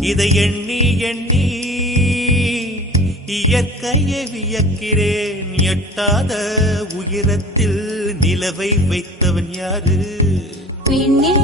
இதை எண்ணி எண்ணி இயற்கையை வியக்கிறேன். எட்டாத உயரத்தில் நிலவை வைத்தவன் யாரு? பெண்ணே